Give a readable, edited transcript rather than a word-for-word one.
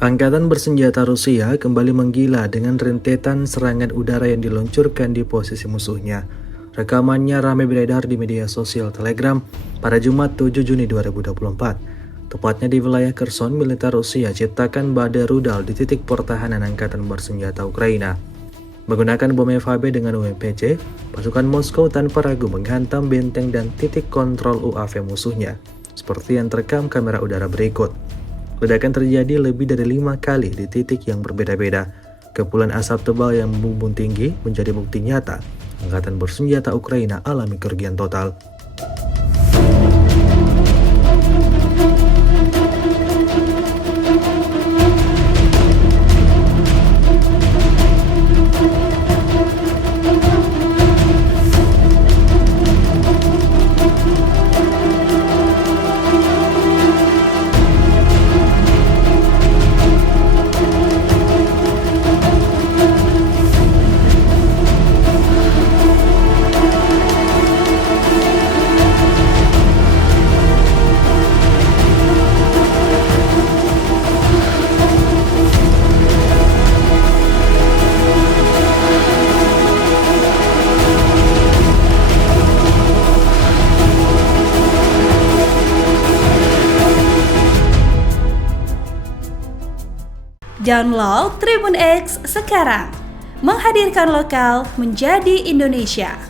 Angkatan bersenjata Rusia kembali menggila dengan rentetan serangan udara yang diluncurkan di posisi musuhnya. Rekamannya ramai beredar di media sosial Telegram pada Jumat 7 Juni 2024. Tepatnya di wilayah Kherson, militer Rusia ciptakan badai rudal di titik pertahanan Angkatan bersenjata Ukraina. Menggunakan bom FHB dengan UMPC, pasukan Moskow tanpa ragu menghantam benteng dan titik kontrol UAV musuhnya, seperti yang terekam kamera udara berikut. Ledakan terjadi lebih dari 5 kali di titik yang berbeda-beda. Kepulan asap tebal yang membumbung tinggi menjadi bukti nyata Angkatan bersenjata Ukraina alami kerugian total. Download Tribun X sekarang, menghadirkan lokal menjadi Indonesia.